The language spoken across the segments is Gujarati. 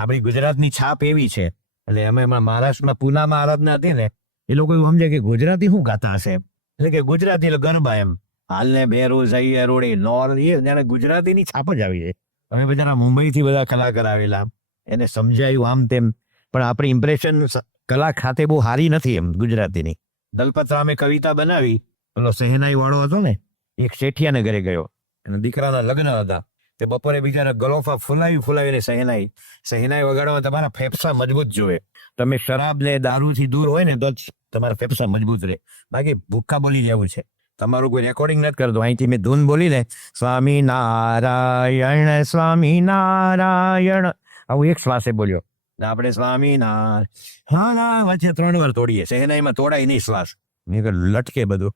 આપણી ગુજરાતની છાપ એવી છે. એટલે અમે એમાં મહારાષ્ટ્રમાં પૂનામાં આરાધના હતી ને, એ લોકો એવું સમજે કે ગુજરાતી શું ગાતા હશે એમ. એટલે કે ગુજરાતી એટલે ગરબા એમ. હાલને બેરો જઈએ રોડી નોર એ જાણે ગુજરાતીની છાપ જ આવી જાય. અમે બધા મુંબઈથી બધા કલાકાર આવેલા, એને સમજાયું આમ તેમ, પણ આપણી ઇમ્પ્રેશન કલા ખાતે બહુ સારી નથી એમ ગુજરાતીની. દલપત રામે કવિતા બનાવી, પેલો સહેનાઈ વાળો હતો ને, એક શેઠિયાને ઘરે ગયો અને દીકરાના લગ્ન હતા. તે બપોરે બિચારા ગલોફા ફુલાવીને સહેનાઈ વગાડવા તમારા ફેફસા મજબૂત જોવે. તમે શરાબ ને દારૂથી દૂર હોય ને તો જ તમારા ફેફસા મજબૂત રહે, બાકી ભૂક્કા બોલી જેવું છે. તમારું કોઈ રેકોર્ડિંગ નથી કરતો, અહીંથી મેં ધૂન બોલીને સ્વામી નારાયણ સ્વામી નારાયણ આવું એક શ્વાસે બોલ્યો. આપણે સ્વામી નારાયણ વચ્ચે 3 વાર તોડીએ. સહેનાઈમાં તોડાય નહીં શ્વાસ, મેં કીધું લટકે બધું.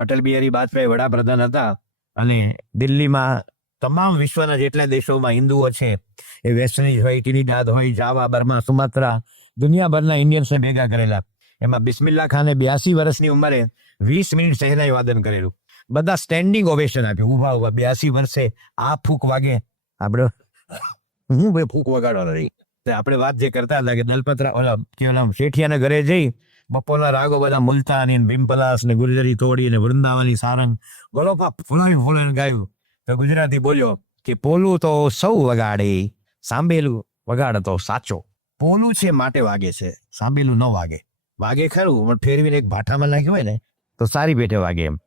અટલ બિહારી વાજપેયી વડાપ્રધાન હતા અને દિલ્હીમાં તમામ વિશ્વના જેટલા દેશોમાં હિન્દુઓ છે એ વેસ્ટ ઇન્ડિઝ હોય, ટ્રિનિડાદ હોય, જાવા, બર્મા, સુમાત્રા, દુનિયાભરના ઇન્ડિયન્સને ભેગા કરેલા. એમાં બિસ્મિલ્લા ખાને 82 વર્ષની ઉંમરે 20 મિનિટ સહેનાઈ વાદન કરેલું. બધા સ્ટેન્ડિંગ ઓવેશન આપ્યું, ઉભા 82 વર્ષે આ ફૂક વાગે. આપણે હું ભાઈ ફૂક વગાડવાનો રહી. આપણે વાત જે કરતા હતા કે દલપતરા ઓલા શેઠિયાને ઘરે જઈ બપોરના રાગો બધા મુલતાની ભીમપલાસ ને ગુર્જરી તોડી ને વૃંદાવની સારંગ ગલોફા ફોલાવીને ગાયું. તો ગુજરાતી બોલ્યો કે પોલું તો સૌ વગાડે, સાંભેલું વગાડતો સાચો. પોલું છે માટે વાગે છે, સાંભેલું ન વાગે. વાગે ખરું પણ ફેરવીને એક ભાઠામાં નાખ્યું હોય ને તો સારી પેટે વાગે એમ.